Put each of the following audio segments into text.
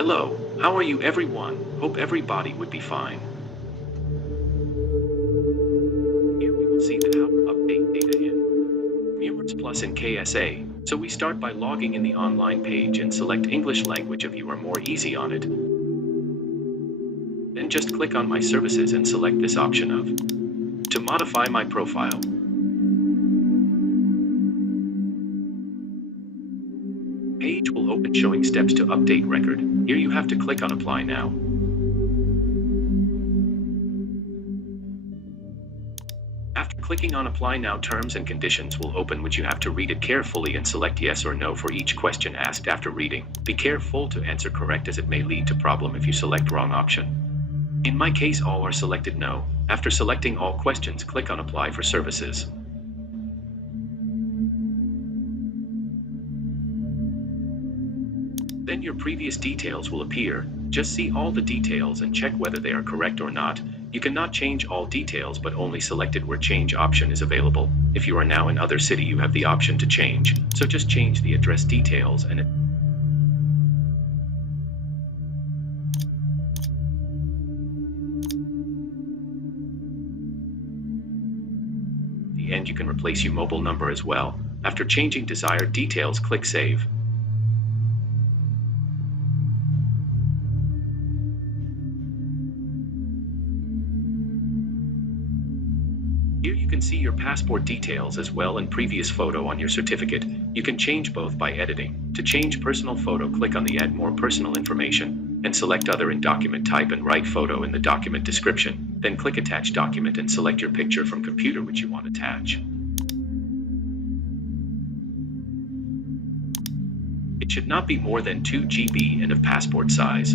Hello, how are you everyone? Hope everybody would be fine. Here we will see that how to update data in Mumaris Plus in KSA. So we start by logging in the online page and select English language if you are more easy on it. Then just click on My Services and select this option of to modify my profile. Page will open showing steps to update record. Here you have to click on Apply Now. After clicking on Apply Now, terms and conditions will open, which you have to read it carefully and select yes or no for each question asked after reading. Be careful to answer correct, as it may lead to problem if you select wrong option. In my case, all are selected no. After selecting all questions, click on Apply for Services. Then your previous details will appear. Just see all the details and check whether they are correct or not. You cannot change all details, but only selected where change option is available. If you are now in other city, you have the option to change. So just change the address details and at the end you can replace your mobile number as well. After changing desired details, click Save. Here you can see your passport details as well and previous photo on your certificate. You can change both by editing. To change personal photo, click on the Add More Personal Information and select Other in document type and write photo in the document description. Then click Attach Document and select your picture from computer which you want to attach. It should not be more than 2 GB and of passport size.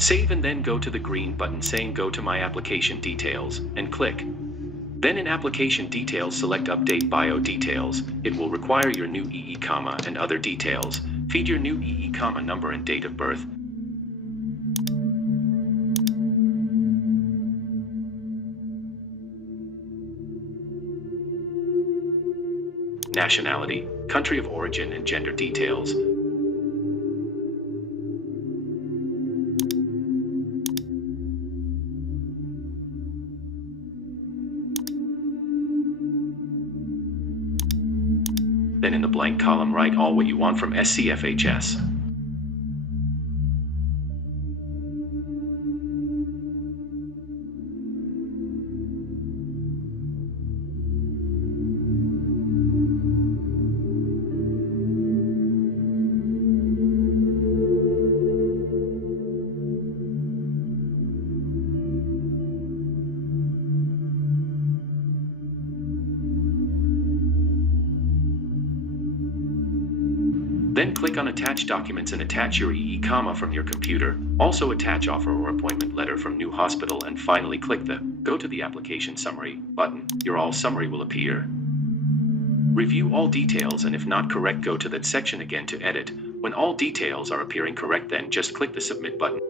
Save and then go to the green button saying Go to My Application Details and click. Then in Application Details, select Update Bio Details. It will require your new EE comma and other details. Feed your new EE comma number and date of birth. Nationality, country of origin and gender details. Then in the blank column, write all what you want from SCFHS. Then click on Attach Documents and attach your EE comma from your computer. Also attach offer or appointment letter from new hospital, and finally click the Go to the Application Summary button. Your all summary will appear. Review all details, and if not correct, go to that section again to edit. When all details are appearing correct, then just click the Submit button.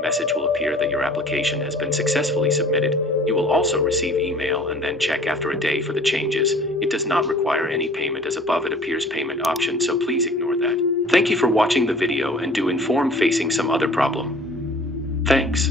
Message will appear that your application has been successfully submitted. You will also receive email and then check after a day for the changes. It does not require any payment, as above it appears payment option, so please ignore that. Thank you for watching the video, and do inform facing some other problem. Thanks.